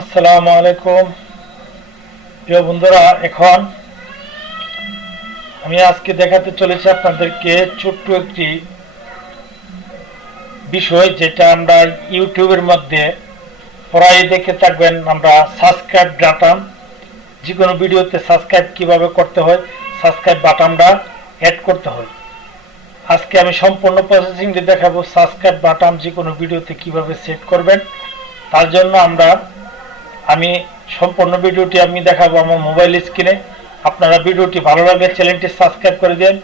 আসসালামু আলাইকুম। প্রিয় বন্ধুরা, এখন আমি আজকে দেখাতে চলেছি আপনাদেরকে ছোট্ট একটি বিষয় যেটা আমরা ইউটিউবের মধ্যে প্রায় দেখে থাকবেন। আমরা সাবস্ক্রাইব বাটন যে কোনো ভিডিওতে সাবস্ক্রাইব কীভাবে করতে হয়, সাবস্ক্রাইব বাটনটা অ্যাড করতে হয়। আজকে আমি সম্পূর্ণ প্রসেসিংটি দেখাবো। সাবস্ক্রাইব বাটন যে কোনো ভিডিওতে কীভাবে সেট করবেন, তার জন্য আমরা আমি সম্পূর্ণ ভিডিওটি আমি দেখাবো আমার মোবাইল স্ক্রিনে। আপনারা ভিডিওটি ভালো লাগলে চ্যানেলটি সাবস্ক্রাইব করে দেন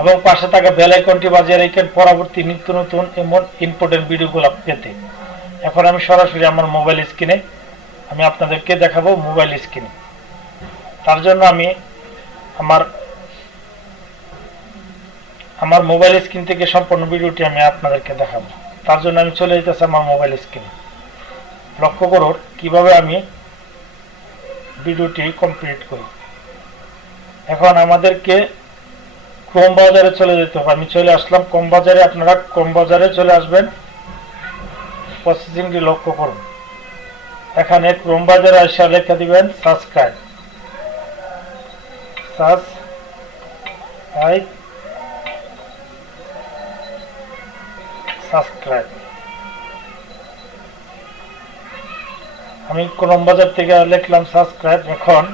এবং পাশে থাকা বেল আইকনটি বাজিয়ে রেখেন পরবর্তী নিত্য নতুন এমন ইম্পর্টেন্ট ভিডিওগুলো পেতে। এখন আমি সরাসরি আমার মোবাইল স্ক্রিনে আমি আপনাদেরকে দেখাবো মোবাইল স্ক্রিনে। তার জন্য আমি আমার আমার মোবাইল স্ক্রিন থেকে সম্পূর্ণ ভিডিওটি আমি আপনাদেরকে দেখাবো। তার জন্য আমি চলে যেতেছি আমার মোবাইল স্ক্রিনে। লক্ষ্য করুন কীভাবে আমি ভিডিওটি কমপ্লিট করি। এখন আমাদেরকে ক্রোম বাজারে চলে যেতে হবে। আমি চলে আসলাম কম বাজারে আপনারা কম বাজারে চলে আসবেন। প্রসেসিংটি লক্ষ্য করুন। এখানে ক্রোম বাজারে এসে লেখা দিবেন সাবস্ক্রাইব সাবস্ক্রাইব সাবস্ক্রাইব আমি বাজার থেকে লিখলাম সাবস্ক্রাইব এখন।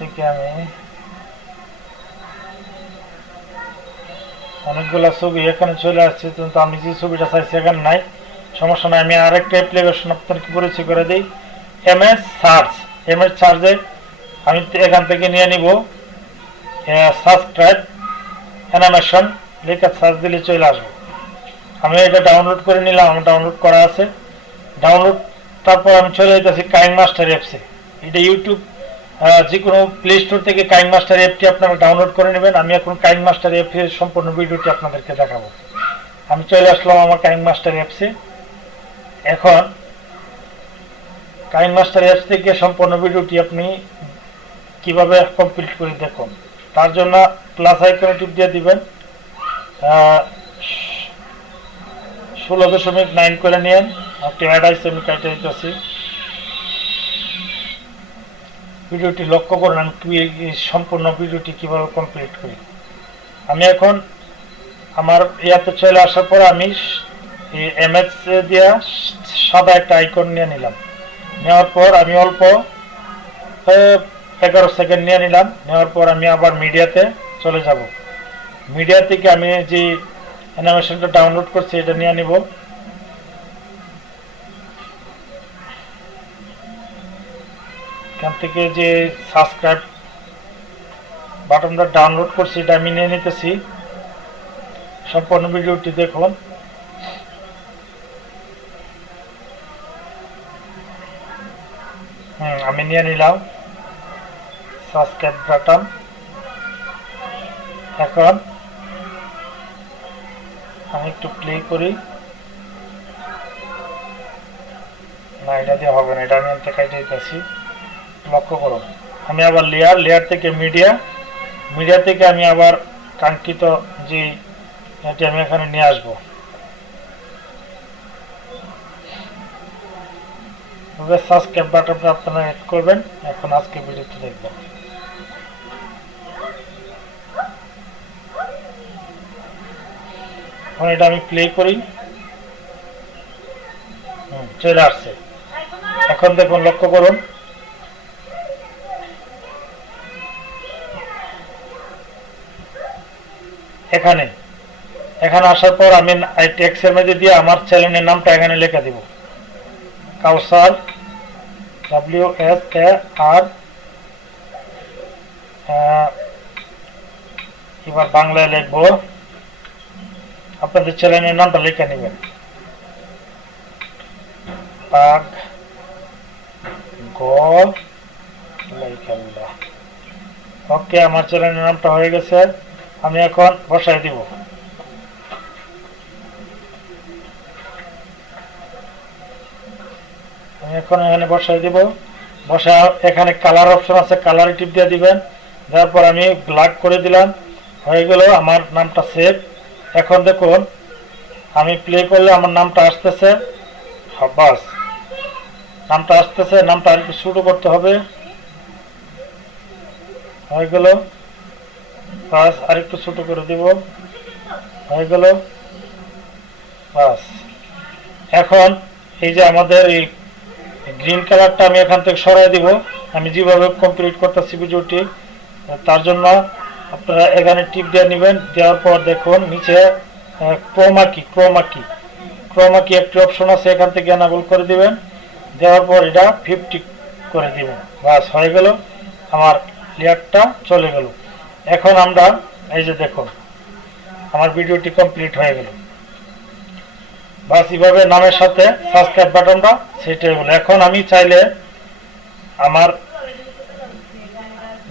থেকে আমি অনেকগুলা ছবি এখানে চলে আসছে, কিন্তু আমি যে ছবিটা চাইছি এখানে নাই। সমস্যা নাই, আমি আরেকটা অ্যাপ্লিকেশন আপনাকে পরিচয় করে দিই। M S search M S সার্চে আমি এখান থেকে নিয়ে নিব। সাবস্ক্রাইব অ্যানিমেশন লেখা সার্চ দিলে চলে আসবে। আমি এটা ডাউনলোড করে নিলাম, আমার ডাউনলোড করা আছে। ডাউনলোড তারপর আমি চলে যেতেছি কাইং মাস্টার অ্যাপসে এটা ইউটিউব যে কোনো প্লে স্টোর থেকে কাইং মাস্টার অ্যাপটি আপনারা ডাউনলোড করে নেবেন। আমি এখন কাইং মাস্টার অ্যাপের সম্পূর্ণ ভিডিওটি আপনাদেরকে দেখাবো। আমি চলে আসলাম আমার কাইং মাস্টার অ্যাপসে এখন কাইং মাস্টার অ্যাপস থেকে সম্পূর্ণ ভিডিওটি আপনি কীভাবে কমপ্লিট করে দেখুন? তার জন্য প্লাস আইকনে টিপ দিয়ে দিবেন। ষোলো দশমিক নাইন করে অ্যাড আইসে আমি কাটে দিতেছি। ভিডিওটি লক্ষ্য করুন, আমি সম্পূর্ণ ভিডিওটি কীভাবে কমপ্লিট করি। আমি এখন আমার ইয়াতে চলে আসার পর আমি এমএস দিয়া সাদা একটা আইকন নিয়ে নিলাম। নেওয়ার পর আমি অল্প এগারো সেকেন্ড নিয়ে নিলাম। নেওয়ার পর আমি আবার মিডিয়াতে চলে যাব। মিডিয়া থেকে আমি যে অ্যানিমেশনটা ডাউনলোড করছি, এটা নিয়ে নিব। এখান থেকে যে সাবস্ক্রাইব বাটনটা ডাউনলোড করছি, এটা আমি নিয়ে নিতেছি। সম্পূর্ণ ভিডিওটি দেখুন। হুম, আমি নিয়ে নিলাম। সাবস্ক্রাইব বাটন এখন আমি একটু প্লে করি। না, এটা দিয়ে হবে না, এটা আমি আনতে কাটে দিতেছি। লক্ষ্য করুন আমি আবার লেয়ার লেয়ার থেকে মিডিয়া মিডিয়া থেকে আমি আবার কাঙ্ক্ষিত যে এটি আমি এখানে নিয়ে আসব। সাবস্ক্রাইব বাটনটা আপনারা এড করবেন, এখন আজকে ভিডিওতে দেখবেন। এখন এটা আমি প্লে করি। চলে আসছে। এখন দেখুন, লক্ষ্য করুন। এখানে এখানে আসার পর আমি টেক্সের মধ্যে দিয়ে আমার চ্যানেলের নামটা এখানে লেখা দিব। কাউসার ডাব্লিউ এস এ আর এবার বাংলায় লিখব। আপনাদের চ্যানেলের নামটা লিখে নেবেন। ওকে, আমার চ্যানেলের নামটা হয়ে গেছে। আমি এখন বসাই দিব। আমি এখন এখানে বসাই দিব। বসা এখানে কালার অপশন আছে কালার টিপ দিয়ে দিবেন। তারপর আমি ব্ল্যাক করে দিলাম। হয়ে গেল, আমার নামটা সেভ এখন দেখুন, আমি প্লে করলে আমার নামটা আসতেছে বাস নামটা আসতেছে, নামটা আরেকটু শুরু করতে হবে। হয়ে গেল। বাস আরেকটু ছোট করে দিব। হয়ে গেল। বাস। এখন এই যে আমাদের এই গ্রিন কালারটা আমি এখান থেকে সরাই দিব। আমি যেভাবে কমপ্লিট করতেছি ভিডিওটি তার জন্য আপনারা এখানে টিপ দিয়ে নেবেন, দেওয়ার পর দেখুন নিচে ক্রোমা কি ক্রোমা কি। ক্রোমা কি একটি অপশন আছে, এখান থেকে এনাবল করে দিবেন। দেওয়ার পর এটা ফিফটি করে দিবেন। বাস, হয়ে গেল। আমার লেয়ারটা চলে গেল। এখন আমরা, এই যে দেখুন, আমার ভিডিওটি কমপ্লিট হয়ে গেল। বাস, এইভাবে নামের সাথে সাবস্ক্রাইব বাটনটা সেটাই হলো। এখন আমি চাইলে আমার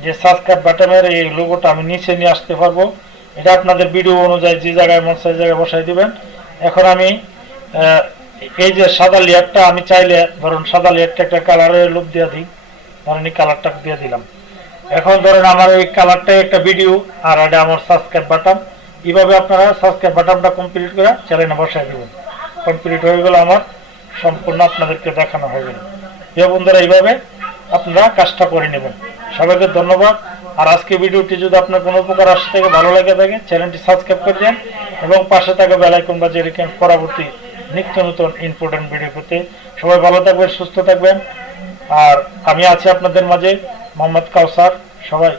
যে সাবস্ক্রাইব বাটনের এই লোগোটা আমি নিচে নিয়ে আসতে পারব। এটা আপনাদের ভিডিও অনুযায়ী যে জায়গায় মন সেই জায়গায় বসাই দিবেন। এখন আমি এই যে সাদা লেয়ারটা আমি চাইলে ধরুন সাদা লেয়ারটা একটা কালারের লুক দিয়ে দিই। ধরেন এই কালারটা দিয়ে দিলাম। এখন ধরেন আমার ওই কালারটাই একটা ভিডিও আর এটা আমার সাবস্ক্রাইব বাটন এইভাবে আপনারা সাবস্ক্রাইব বাটনটা কমপ্লিট করে চ্যানেলে বসাই দেবেন। কমপ্লিট হয়ে গেল আমার, সম্পূর্ণ আপনাদেরকে দেখানো হয়ে গেল। বন্ধুরা এইভাবে আপনারা কাজটা করে নেবেন। সবাইকে ধন্যবাদ। আর আজকে ভিডিওটি যদি আপনার কোনো প্রকার আসে থেকে, ভালো লাগে থাকে, চ্যানেলটি সাবস্ক্রাইব করে দেন এবং পাশে থাকা বেলাইকন বাজিয়ে রেখেন পরবর্তী নিত্য নতুন ইম্পর্টেন্ট ভিডিও পেতে। সবাই ভালো থাকবেন, সুস্থ থাকবেন। আর আমি আছি আপনাদের মাঝে, মোহাম্মদ কাউসার। সবাই